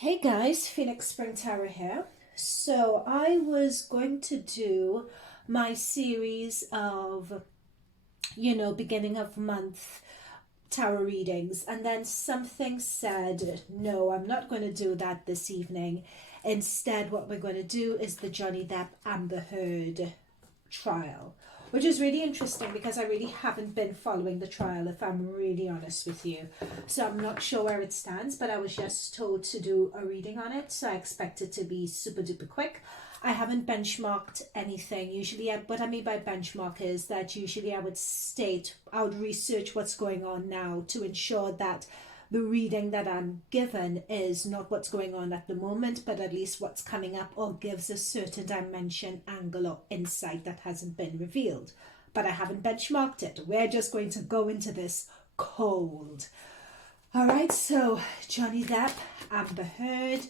Hey guys, Phoenix Spring Tarot here. So I was going to do my series of, beginning of month tarot readings, and then something said, no, I'm not going to do that this evening. Instead, what we're going to do is the Johnny Depp Amber Heard trial, which is really interesting because I really haven't been following the trial, if I'm really honest with you. So I'm not sure where it stands, but I was just told to do a reading on it, so I expect it to be super duper quick. I haven't benchmarked anything. What I mean by benchmark is that usually I would research what's going on now to ensure that the reading that I'm given is not what's going on at the moment, but at least what's coming up or gives a certain dimension, angle, or insight that hasn't been revealed. But I haven't benchmarked it. We're just going to go into this cold. All right, so Johnny Depp, Amber Heard.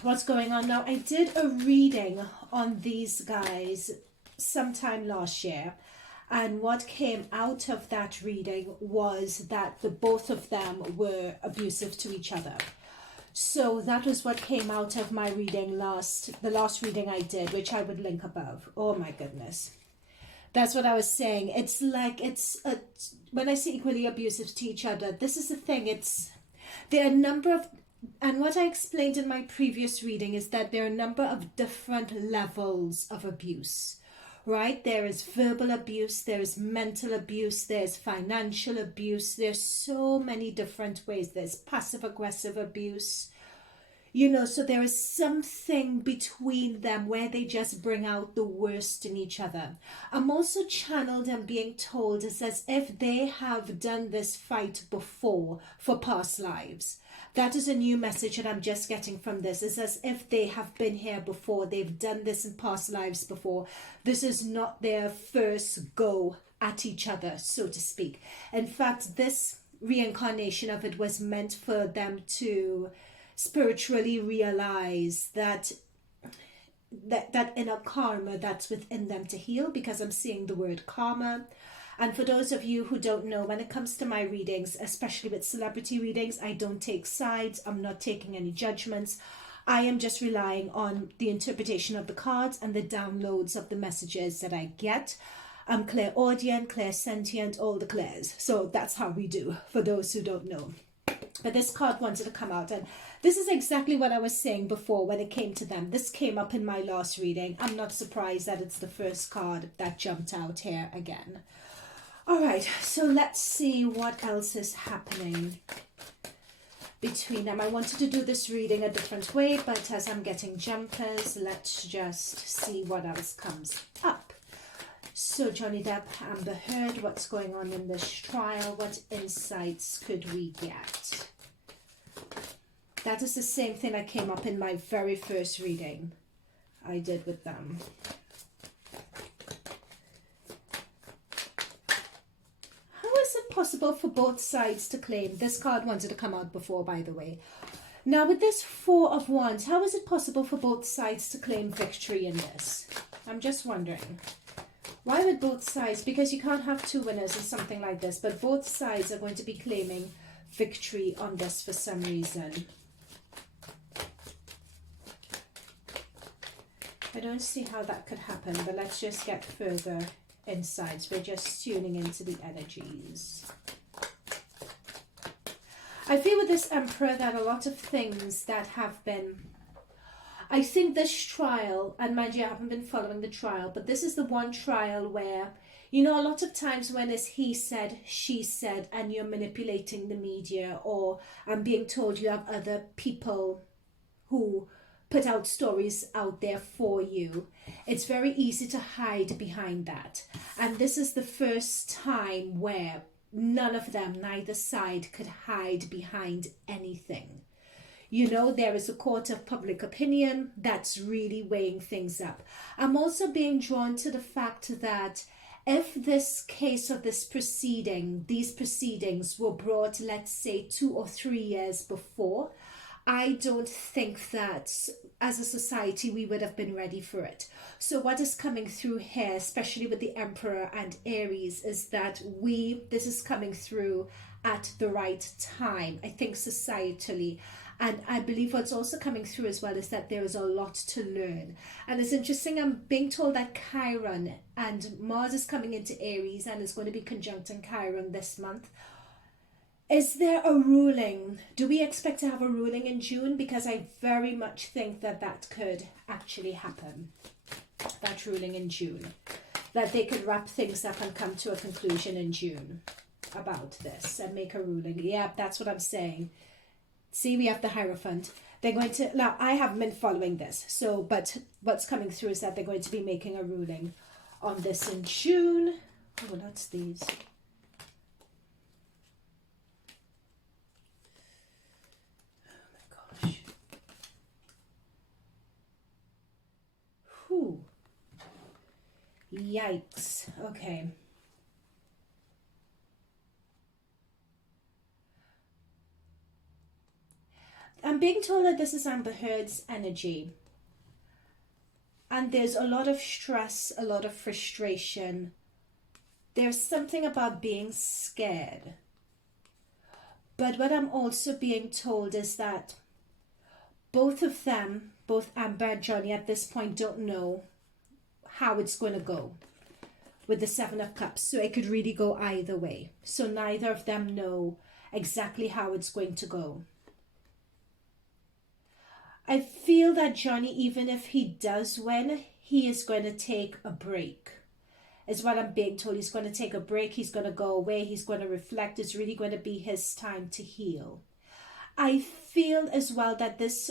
What's going on now? I did a reading on these guys sometime last year. And what came out of that reading was that the both of them were abusive to each other. So that was what came out of my reading the last reading I did, which I would link above. Oh my goodness. That's what I was saying. It's like, when I say equally abusive to each other, this is the thing. There are a number of, and what I explained in my previous reading is that there are a number of different levels of abuse. Right? There is verbal abuse, there is mental abuse, there's financial abuse, there's so many different ways. There's passive aggressive abuse, so there is something between them where they just bring out the worst in each other. I'm also channeled and being told it's as if they have done this fight before for past lives. That is a new message that I'm just getting from this. It's as if they have been here before. They've done this in past lives before. This is not their first go at each other, so to speak. In fact, this reincarnation of it was meant for them to spiritually realize that inner karma that's within them to heal, because I'm seeing the word karma. And for those of you who don't know, when it comes to my readings, especially with celebrity readings, I don't take sides. I'm not taking any judgments. I am just relying on the interpretation of the cards and the downloads of the messages that I get. I'm clairaudient, clairsentient, all the clairs. So that's how we do, for those who don't know. But this card wanted to come out, and this is exactly what I was saying before when it came to them. This came up in my last reading. I'm not surprised that it's the first card that jumped out here again. All right, so let's see what else is happening between them. I wanted to do this reading a different way, but as I'm getting jumpers, let's just see what else comes up. So Johnny Depp, Amber Heard, what's going on in this trial? What insights could we get? That is the same thing that came up in my very first reading I did with them. How is it possible for both sides to claim? This card wanted to come out before, by the way. Now with this Four of Wands, how is it possible for both sides to claim victory in this? I'm just wondering. Why would both sides? Because you can't have two winners in something like this, but both sides are going to be claiming victory on this for some reason. I don't see how that could happen, but let's just get further insights. We're just tuning into the energies. I feel with this Emperor that a lot of things that have been... I think this trial, and mind you, I haven't been following the trial, but this is the one trial where, a lot of times when it's he said, she said, and you're manipulating the media, or I'm being told you have other people who put out stories out there for you, it's very easy to hide behind that. And this is the first time where none of them, neither side, could hide behind anything. There is a court of public opinion that's really weighing things up. I'm also being drawn to the fact that if this case of these proceedings were brought, let's say 2 or 3 years before, I don't think that as a society we would have been ready for it. So what is coming through here, especially with the Emperor and Aries, is that this is coming through at the right time, I think societally. And I believe what's also coming through as well is that there is a lot to learn. And it's interesting, I'm being told that Chiron and Mars is coming into Aries and is going to be conjuncting Chiron this month. Is there a ruling? Do we expect to have a ruling in June? Because I very much think that that could actually happen. That ruling in June. That they could wrap things up and come to a conclusion in June about this and make a ruling. Yeah, that's what I'm saying. See, we have the Hierophant. They're going to, now I haven't been following this, so, but what's coming through is that they're going to be making a ruling on this in June. Oh, that's these. Oh my gosh. Whew. Yikes. Okay. I'm being told that this is Amber Heard's energy. And there's a lot of stress, a lot of frustration. There's something about being scared. But what I'm also being told is that both of them, both Amber and Johnny at this point, don't know how it's going to go with the Seven of Cups. So it could really go either way. So neither of them know exactly how it's going to go. I feel that Johnny, even if he does win, he is going to take a break. Is what I'm being told. He's going to take a break. He's going to go away. He's going to reflect. It's really going to be his time to heal. I feel as well that this,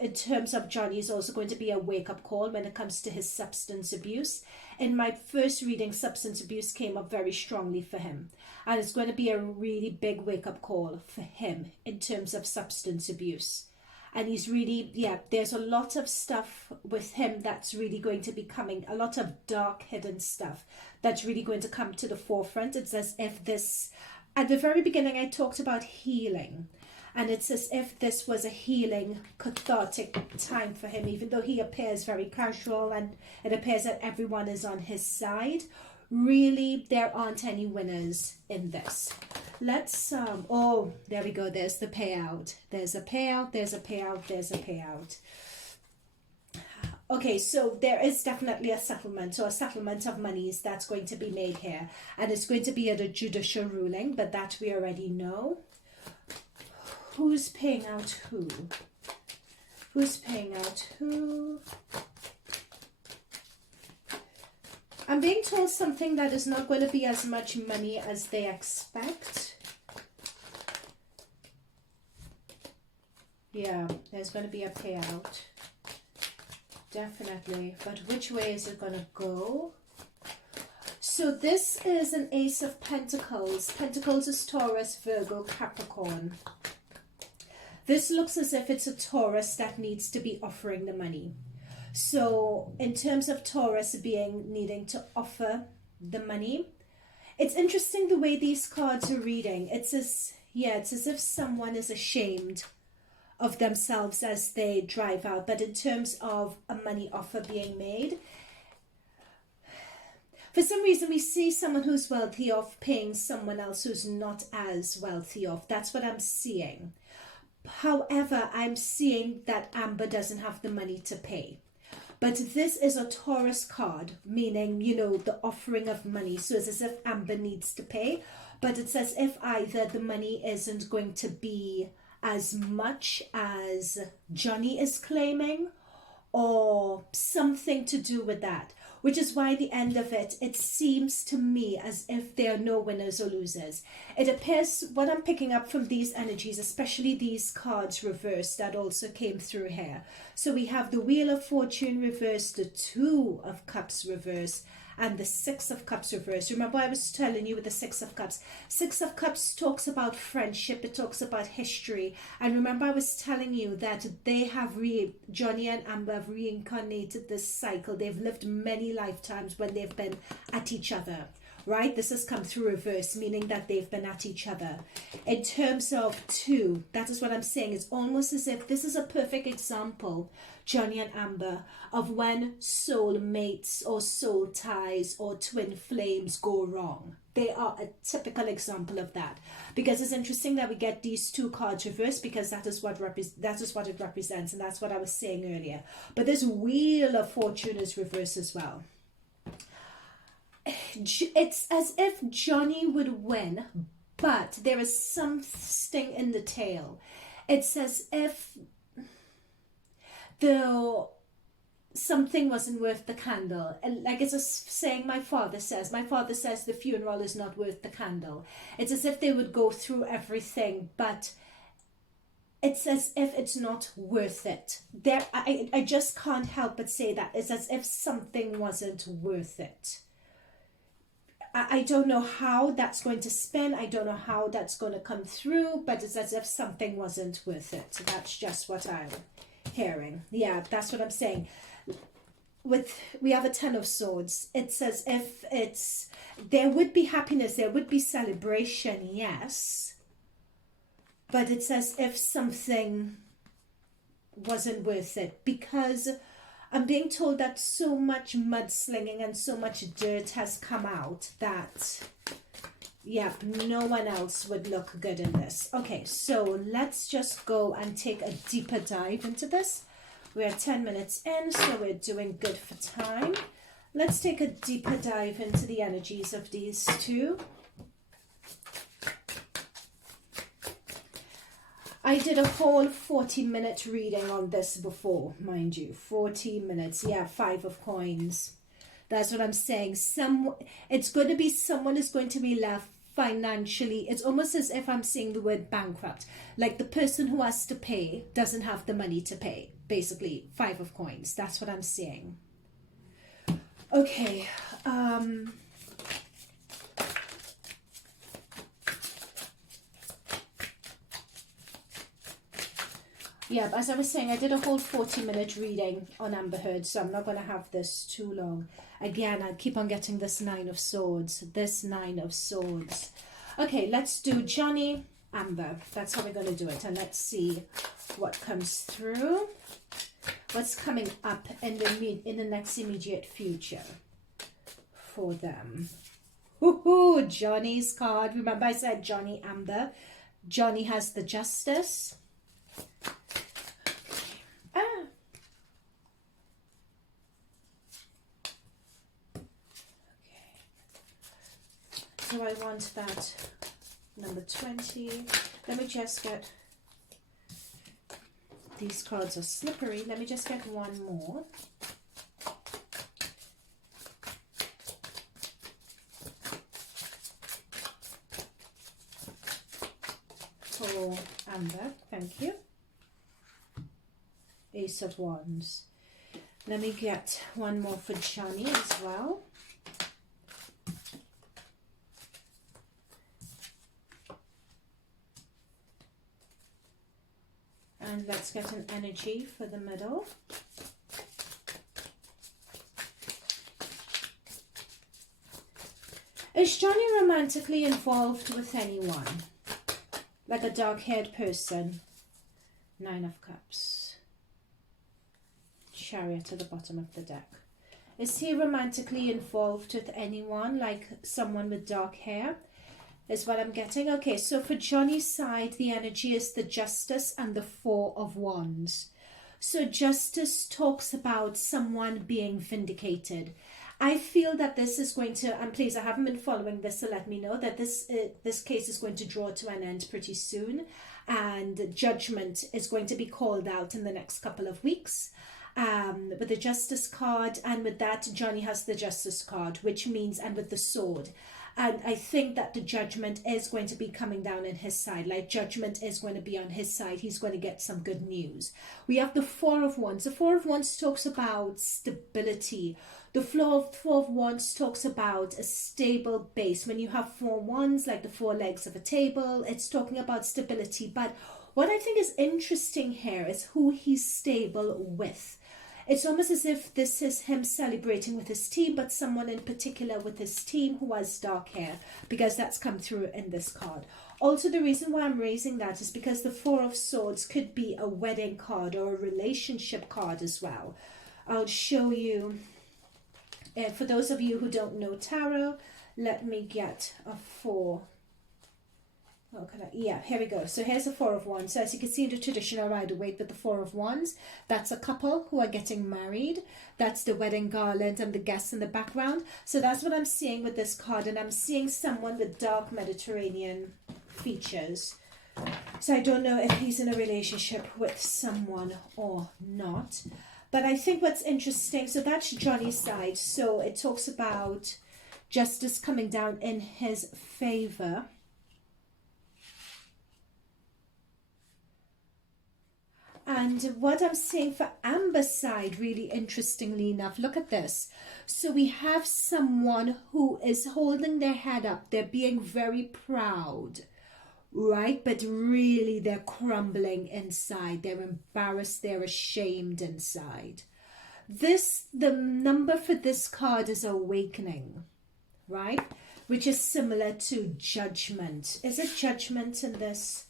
in terms of Johnny, is also going to be a wake-up call when it comes to his substance abuse. In my first reading, substance abuse came up very strongly for him. And it's going to be a really big wake-up call for him in terms of substance abuse. And he's really, yeah, there's a lot of stuff with him that's really going to be coming, a lot of dark hidden stuff that's really going to come to the forefront. It's as if this, at the very beginning I talked about healing. And it's as if this was a healing, cathartic time for him, even though he appears very casual and it appears that everyone is on his side. Really, there aren't any winners in this. Let's, oh, there we go. There's the payout. There's a payout, there's a payout, there's a payout. Okay, so there is definitely a settlement or a settlement of monies that's going to be made here. And it's going to be a judicial ruling, but that we already know. Who's paying out who? Who's paying out who? I'm being told something that is not going to be as much money as they expect. Yeah, there's going to be a payout. Definitely. But which way is it going to go? So this is an Ace of Pentacles. Pentacles is Taurus, Virgo, Capricorn. This looks as if it's a Taurus that needs to be offering the money. So in terms of Taurus needing to offer the money, it's interesting the way these cards are reading. It's as if someone is ashamed of themselves as they drive out. But in terms of a money offer being made, for some reason we see someone who's wealthy off paying someone else who's not as wealthy off. That's what I'm seeing. However, I'm seeing that Amber doesn't have the money to pay. But this is a Taurus card, meaning, you know, the offering of money. So it's as if Amber needs to pay, but it's as if either the money isn't going to be as much as Johnny is claiming, or something to do with that. Which is why the end of it, it seems to me as if there are no winners or losers. It appears, what I'm picking up from these energies, especially these cards reversed that also came through here. So we have the Wheel of Fortune reversed, the Two of Cups reversed, and the Six of Cups reversed. Remember I was telling you with the Six of Cups. Six of Cups talks about friendship. It talks about history. And remember I was telling you that they have Johnny and Amber have reincarnated this cycle. They've lived many lifetimes when they've been at each other. right? This has come through reverse, meaning that they've been at each other. In terms of 2, that is what I'm saying. It's almost as if this is a perfect example, Johnny and Amber, of when soul mates or soul ties or twin flames go wrong. They are a typical example of that, because it's interesting that we get these 2 cards reversed, because that is what it represents, and that's what I was saying earlier. But this Wheel of Fortune is reversed as well. It's as if Johnny would win, but there is some sting in the tail. It's as if something wasn't worth the candle. And like it's a saying my father says the funeral is not worth the candle. It's as if they would go through everything, but it's as if it's not worth it. I just can't help but say that. It's as if something wasn't worth it. I don't know how that's going to spin. I don't know how that's going to come through, but it's as if something wasn't worth it. That's just what I'm hearing. Yeah, that's what I'm saying. We have a 10 of Swords. It's as if there would be happiness, there would be celebration, yes, but it's as if something wasn't worth it, because I'm being told that so much mudslinging and so much dirt has come out that, yep, no one else would look good in this. Okay, so let's just go and take a deeper dive into this. We're 10 minutes in, so we're doing good for time. Let's take a deeper dive into the energies of these 2. I did a whole 40-minute reading on this before, mind you. 40 minutes, yeah, 5 of Coins. That's what I'm saying. It's going to be someone is going to be left financially. It's almost as if I'm seeing the word bankrupt. Like the person who has to pay doesn't have the money to pay. Basically, 5 of Coins. That's what I'm seeing. Okay. Yeah, as I was saying, I did a whole 40-minute reading on Amber Heard, so I'm not going to have this too long. Again, I keep on getting this 9 of Swords. This 9 of Swords. Okay, let's do Johnny, Amber. That's how we're going to do it. And let's see what comes through. What's coming up in the next immediate future for them. Woohoo! Johnny's card. Remember I said Johnny, Amber. Johnny has the Justice. So I want that number 20. Let me just get, these cards are slippery. Let me just get one more. For Amber, thank you. Ace of Wands. Let me get one more for Johnny as well. And let's get an energy for the middle. Is Johnny romantically involved with anyone? Like a dark-haired person? 9 of Cups. Chariot at the bottom of the deck. Is he romantically involved with anyone? Like someone with dark hair? Is what I'm getting. Okay, so for Johnny's side, the energy is the Justice and the 4 of Wands. So Justice talks about someone being vindicated. I feel that this is going to, and please, I haven't been following this, so let me know that this case is going to draw to an end pretty soon, and judgment is going to be called out in the next couple of weeks. With the Justice card, and with that, Johnny has the Justice card, which means, and with the sword. And I think that the judgment is going to be coming down on his side. Like judgment is going to be on his side. He's going to get some good news. We have the 4 of Wands. The 4 of Wands talks about stability. The 4 of Wands talks about a stable base. When you have 4 wands, like the 4 legs of a table, it's talking about stability. But what I think is interesting here is who he's stable with. It's almost as if this is him celebrating with his team, but someone in particular with his team who has dark hair, because that's come through in this card. Also, the reason why I'm raising that is because the Four of Swords could be a wedding card or a relationship card as well. I'll show you. For those of you who don't know tarot, let me get a 4. Yeah, here we go. So here's the Four of Wands. So as you can see in the traditional Rider-Waite with the Four of Wands, that's a couple who are getting married. That's the wedding garland and the guests in the background. So that's what I'm seeing with this card. And I'm seeing someone with dark Mediterranean features. So I don't know if he's in a relationship with someone or not. But I think what's interesting, so that's Johnny's side. So it talks about justice coming down in his favor. And what I'm seeing for Amber's side, really interestingly enough, look at this. So we have someone who is holding their head up. They're being very proud, right? But really they're crumbling inside. They're embarrassed. They're ashamed inside. The number for this card is awakening, right? Which is similar to judgment. Is it judgment in this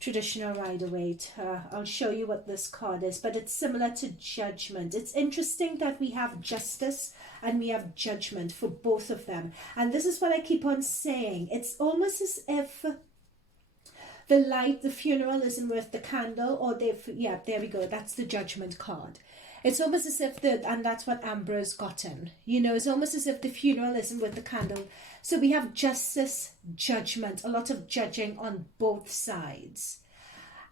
traditional Rider-Waite? I'll show you what this card is, but it's similar to judgment. It's interesting that we have justice and we have judgment for both of them. And this is what I keep on saying. It's almost as if the funeral isn't worth the candle, or yeah, there we go. That's the judgment card. It's almost as if and that's what Amber has gotten. You know, it's almost as if the funeral isn't worth the candle. So we have justice, judgment, a lot of judging on both sides.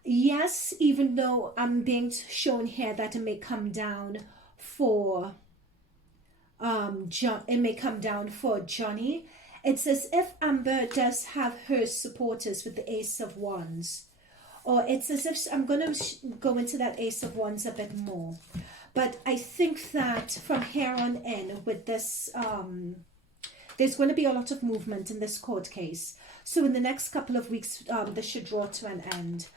Yes, even though I'm being shown here that it may come down for it may come down for Johnny. It's as if Amber does have her supporters with the Ace of Wands. Or it's as if, I'm going to go into that Ace of Wands a bit more. But I think that from here on in with this, there's going to be a lot of movement in this court case. So in the next couple of weeks, this should draw to an end.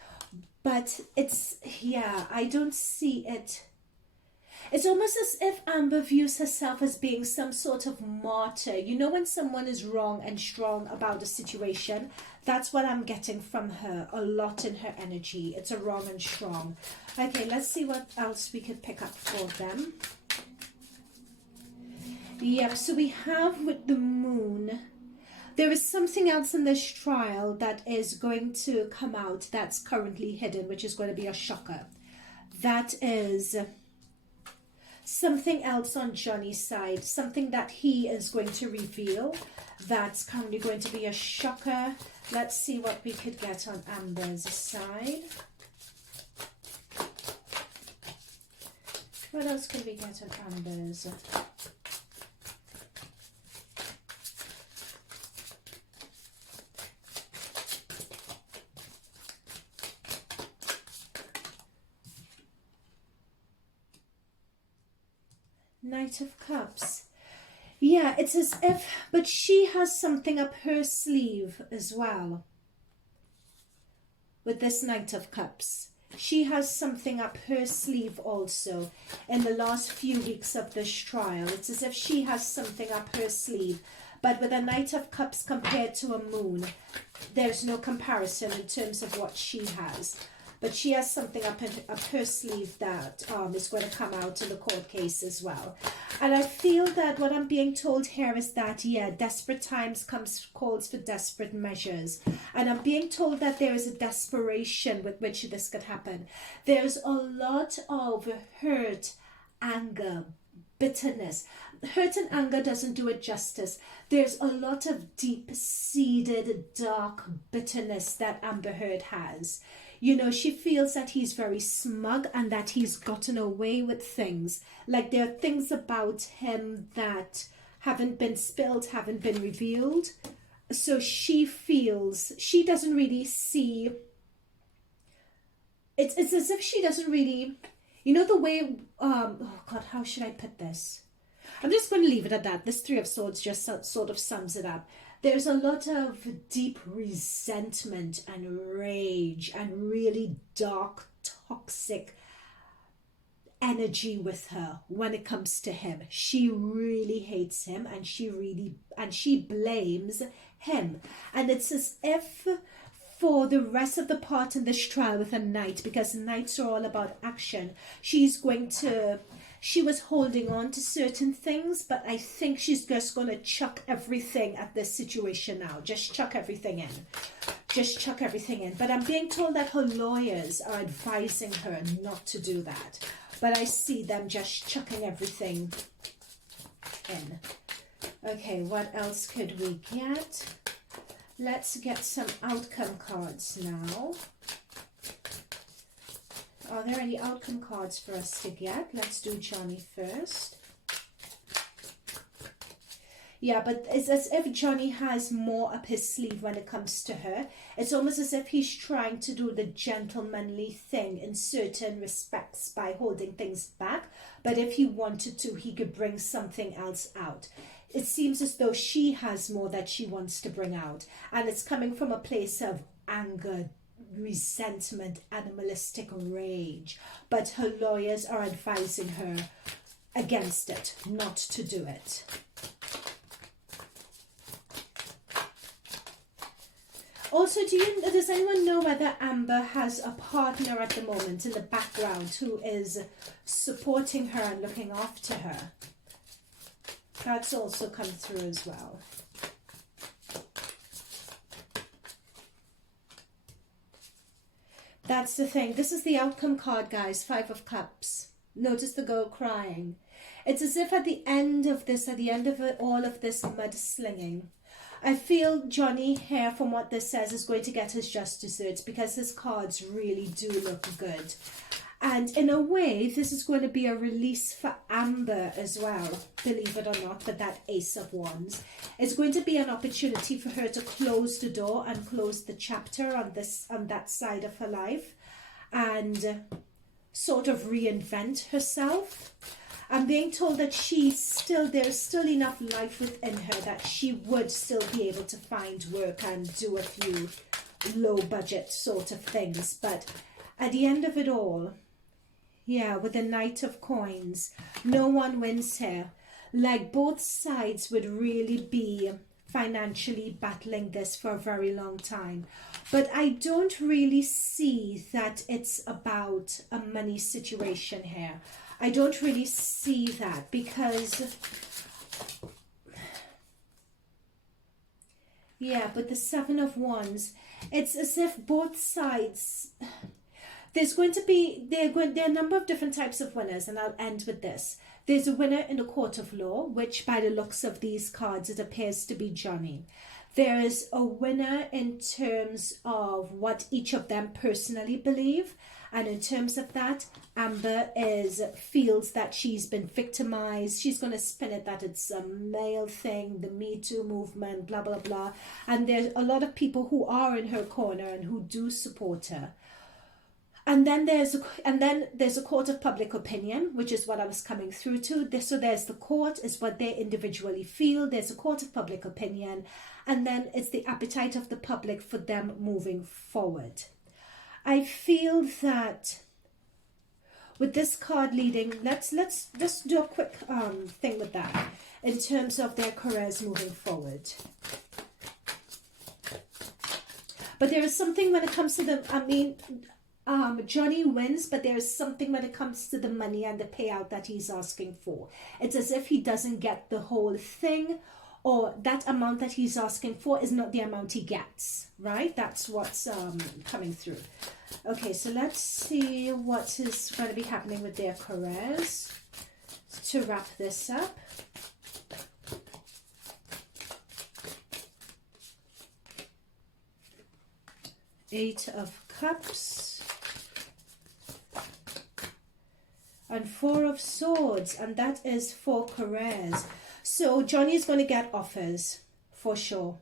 But it's, yeah, I don't see it. It's almost as if Amber views herself as being some sort of martyr. You know, when someone is wrong and strong about a situation, that's what I'm getting from her, a lot in her energy. It's a wrong and strong. Okay, let's see what else we could pick up for them. Yep, so we have with the moon, there is something else in this trial that is going to come out that's currently hidden, which is going to be a shocker. That is something else on Johnny's side, something that he is going to reveal that's currently going to be a shocker. Let's see what we could get on Amber's side. What else can we get on Amber's? Knight of Cups. Yeah, it's as if, but she has something up her sleeve as well. With this Knight of Cups. She has something up her sleeve also in the last few weeks of this trial. It's as if she has something up her sleeve. But with a Knight of Cups compared to a moon, there's no comparison in terms of what she has. But she has something up her sleeve that is going to come out in the court case as well. And I feel that what I'm being told here is that, yeah, desperate times calls for desperate measures. And I'm being told that there is a desperation with which this could happen. There's a lot of hurt, anger, bitterness. Hurt and anger doesn't do it justice. There's a lot of deep-seated, dark bitterness that Amber Heard has. You know, she feels that he's very smug and that he's gotten away with things. Like there are things about him that haven't been spilled, haven't been revealed. So she feels, she doesn't really see, it's as if she doesn't really, you know the way, oh God, how should I put this? I'm just going to leave it at that. This Three of Swords just sort of sums it up. There's a lot of deep resentment and rage and really dark, toxic energy with her when it comes to him. She really hates him, and she blames him. And it's as if for the rest of the part in this trial with a knight, because knights are all about action, she was holding on to certain things, but I think she's just going to chuck everything at this situation now. Just chuck everything in. Just chuck everything in. But I'm being told that her lawyers are advising her not to do that. But I see them just chucking everything in. Okay, what else could we get? Let's get some outcome cards now. Are there any outcome cards for us to get? Let's do Johnny first. Yeah, but it's as if Johnny has more up his sleeve when it comes to her. It's almost as if he's trying to do the gentlemanly thing in certain respects by holding things back. But if he wanted to, he could bring something else out. It seems as though she has more that she wants to bring out. And it's coming from a place of anger, resentment, animalistic rage. But her lawyers are advising her against it, not to do it. Also, does anyone know whether Amber has a partner at the moment in the background who is supporting her and looking after her? That's also come through as well. That's the thing. This is the outcome card, guys. 5 of Cups. Notice the girl crying. It's as if at the end of this, at the end of all of this mudslinging, I feel Johnny here, from what this says, is going to get his just desserts, because his cards really do look good. And in a way, this is going to be a release for Amber as well, believe it or not, with that Ace of Wands. It's going to be an opportunity for her to close the door and close the chapter on that side of her life, and sort of reinvent herself. I'm being told that there's still enough life within her that she would still be able to find work and do a few low budget sort of things. But at the end of it all, yeah, with the Knight of Coins, no one wins here. Like, both sides would really be financially battling this for a very long time. But I don't really see that it's about a money situation here. I don't really see that, because, yeah, but the 7 of Wands, it's as if both sides, there are a number of different types of winners, and I'll end with this. There's a winner in the court of law, which by the looks of these cards, it appears to be Johnny. There is a winner in terms of what each of them personally believe. And in terms of that, Amber feels that she's been victimized. She's going to spin it that it's a male thing, the Me Too movement, blah, blah, blah. And there's a lot of people who are in her corner and who do support her. And then there's a court of public opinion, which is what I was coming through to. So there's the court, is what they individually feel. There's a court of public opinion. And then it's the appetite of the public for them moving forward. I feel that with this card leading, let's just do a quick thing with that in terms of their careers moving forward. But there is something when it comes to Johnny wins, but there is something when it comes to the money and the payout that he's asking for. It's as if he doesn't get the whole thing, or that amount that he's asking for is not the amount he gets, right? That's what's coming through. Okay, so let's see what is going to be happening with their careers to wrap this up. Eight of Cups and 4 of Swords, and that is for careers. So Johnny is going to get offers for sure.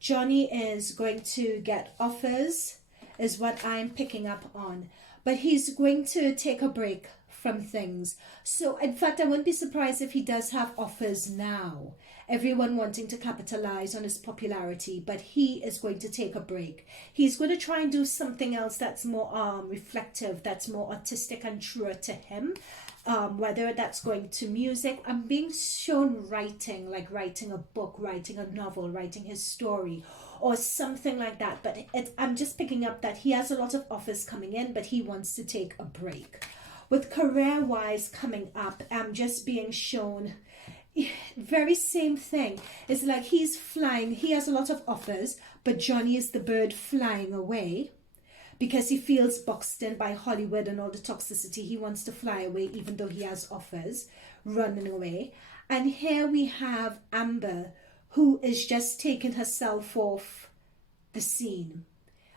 Johnny is going to get offers. is what I'm picking up on. But he's going to take a break from things. So, in fact, I wouldn't be surprised if he does have offers now. Everyone wanting to capitalize on his popularity, but he is going to take a break. He's going to try and do something else that's more reflective, that's more artistic and truer to him. Whether that's going to music. I'm being shown writing, like writing a book, writing a novel, writing his story, or something like that. But I'm just picking up that he has a lot of offers coming in, but he wants to take a break. With career-wise coming up, I'm just being shown very same thing. It's like he's flying. He has a lot of offers, but Johnny is the bird flying away because he feels boxed in by Hollywood and all the toxicity. He wants to fly away even though he has offers, running away. And here we have Amber, who is just taking herself off the scene.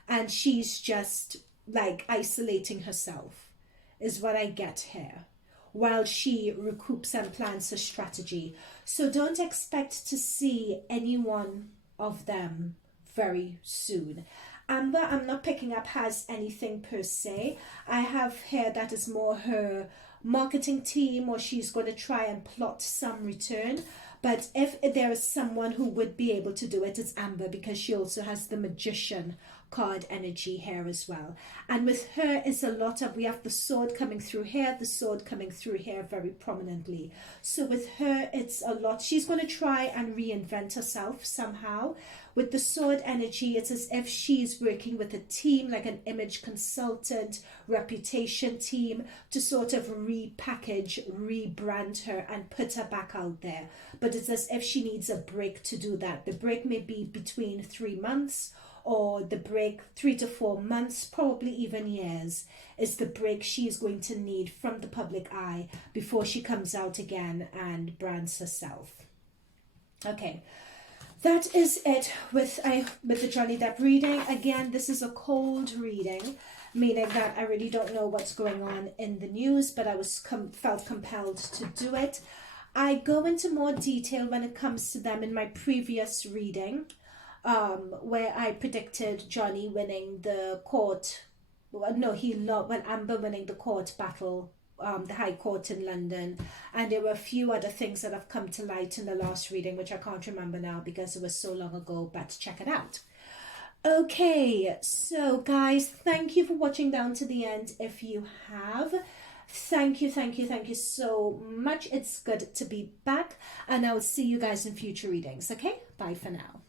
And she's just like isolating herself, is what I get here, while she recoups and plans her strategy. So don't expect to see any one of them very soon. Amber, I'm not picking up has anything per se. I have here that is more her marketing team, or she's going to try and plot some return. But if there is someone who would be able to do it, it's Amber, because she also has the magician card energy here as well. And with her is a lot of, we have the sword coming through here, the sword coming through here very prominently. So with her, it's a lot. She's going to try and reinvent herself somehow. With the sword energy, it's as if she's working with a team, like an image consultant, reputation team, to sort of repackage, rebrand her and put her back out there. But it's as if she needs a break to do that. The break may be between 3 months, or the break 3 to 4 months, probably even years, is the break she's going to need from the public eye before she comes out again and brands herself. Okay, that is it with the Johnny Depp reading. Again, this is a cold reading, meaning that I really don't know what's going on in the news, but I felt compelled to do it. I go into more detail when it comes to them in my previous reading, where I predicted Johnny winning the court. Amber winning the court battle, the High Court in London. And there were a few other things that have come to light in the last reading, which I can't remember now because it was so long ago, but check it out. Okay, so guys, thank you for watching down to the end if you have. Thank you so much. It's good to be back, and I'll see you guys in future readings. Okay, bye for now.